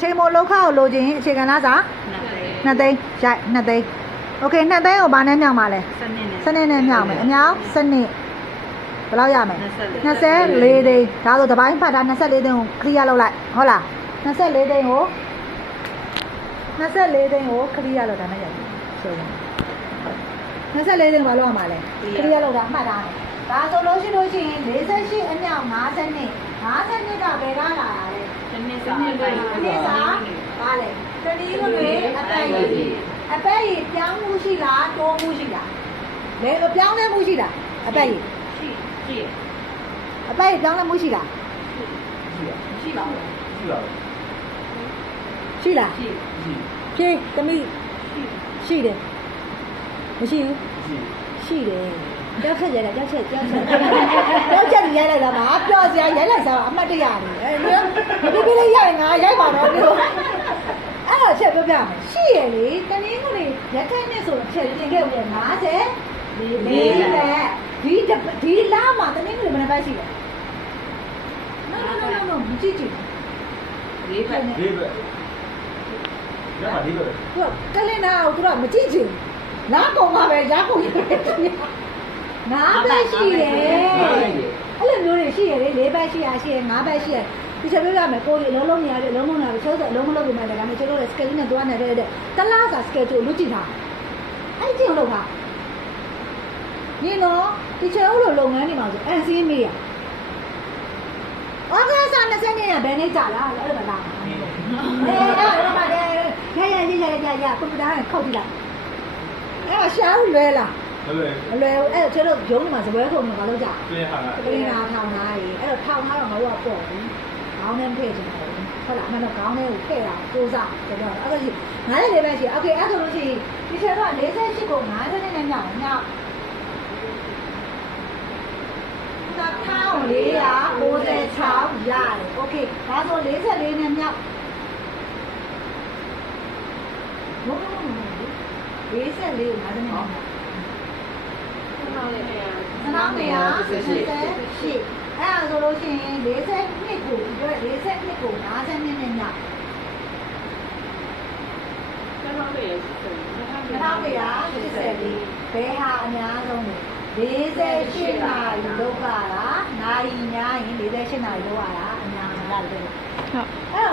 ချိန်မို့လောက်ခကိုလိုချင်ရင်အခြေခံလားစာ နှစ်သိန်း 2သိန်းရိုက်2သိန်းโอเค2သိန်းကိုဘာနဲ့မြောက်မှာလဲ စနစ်နဲ့ စနစ်နဲ့မြောက်မယ်အမြောက်စနစ်ဘယ်လောက်ရမလဲ 24 24သိန်းဒါဆိုတစ်ပိုင်းဖတ်တာ24သိန်းကိုခရီးရလောက်လိုက်ဟုတ်လား24သိန်းကို24သိန်းကိုခရီးရလောက်တာနဲ့ရိုက်ဆိုရင်24သိန်းဘာလောက်ရမှာလဲခရီးရလောက်တာမှတ်ထားမယ် ဒါဆိုလို့ရှိလို့ရှိရင်48အမြောက်50နှစ်50နှစ်ကဘယ်ကလာတာလဲစနစ်စာအပိုင်းဒီစားပါလေတတိယတွေအပက်ရည်အပက်ရည်ပြောင်းမှုရှိလားတိုးမှုရှိလားလေပြောင်းလဲမှုရှိလားအပက်ရည်ရှိရှိအပက်ရည်ပြောင်းလဲမှုရှိလားရှိပါဘူးရှိပါဘူးရှိလားရှိရှိဖြေးတမိရှိတယ်မရှိဘူးရှိရှိတယ် ကြောက်ချက်ရတာကြောက်ချက်ကြောက်ချက်ကြောက်ချက်ရိုက်လိုက်တာပါပြောစရာရိုက်လိုက်စားအမှတ်တရနေအဲနော်ဒီပြလေးရိုက်ငါရိုက်ပါတော့ပြောအဲ့တော့ချက်ပြောပြမယ်ရှိရလေတနင်္ဂနွေရက်ခိုင်းနေဆိုချက်တင်ခဲ့ဦးတယ်50လေးပဲဒီဒီလာမှာတနင်္ဂနွေမနေ့ပိုင်းရှိတယ် no no no no မကြည့်ကြည့်လေးဖက်ဒီဘက်ရပါဒီဘက်သူကကလင်နာကိုသူကမကြည့်ချင်နားကုန်မှာပဲရားကုန်ရ တယ်နားပဲရှိတယ်အဲ့လိုမျိုးတွေရှိရတယ်၄ဘက်ရှိရရှိရ၅ဘက်ရှိရဒီချက်ပြောရမယ်ကိုကြီးအလုံးလုံးနေရတယ်အလုံးလုံးလာပြီးချိုးစအလုံးမလုံးပြမယ်ဒါကမှချိုးလို့ schedule နဲ့သွားနေတဲ့တလားစာ schedule လူကြည့်တာအဲ့ဒီကိုလုပ်တာညင်တော့ဒီချက်ဦးလိုလုပ်ငန်းတွေမှာဆို NC မေးရဩဂတ်စ်20နှစ်ရဘယ်နေ့ကြာလားအဲ့လိုမလားအေးအဲ့လိုမှလည်းရရရရရရကွန်ပျူတာနဲ့ခောက်ကြည့်လိုက်အဲ့တော့ရှာဦးလွဲလား ဟုတ်တယ် မလွယ်ဘူးအဲ့တော့ကျတော့ရုံးနေမှာဇပွဲခုံမှာမလုပ်ကြ ပြင်ဟာက ဘူးကလေးနာထောင်သားကြီးအဲ့တော့ထောင်သားတော့ငါတို့ကပေါ့ဘူးခေါင်းထဲထည့်ချင်တယ်ဟုတ်လားအမှန်တော့ခေါင်းထဲကိုထည့်တာကိုစားတယ်တော့အဲ့ဒါကြီးငါလည်းလေးပဲရှိโอเคအဲ့ဆိုလို့ရှိရင်ဒီချက်တော့48ကို50နဲ့မြောက်မြောက်1496ရတယ်โอเคဒါဆို44နဲ့မြောက်ဘုံဘုံဘုံ44ကို50နဲ့ မြောက်ဟုတ်ပါလေခင်ဗျာခဏမရ88အဲ့ဒါဆိုလို့ရှိရင်42ကိုပြော42ကို52နဲ့ညကျွန်တော်တို့ရရှိတယ်ခဏမရ84ဘယ်ဟာအများဆုံးလဲ48နာရီလောက်ကတာနာရီများရင်48နာရီလောက်ရတာအများကြီးရတယ်ဟုတ်အဲ့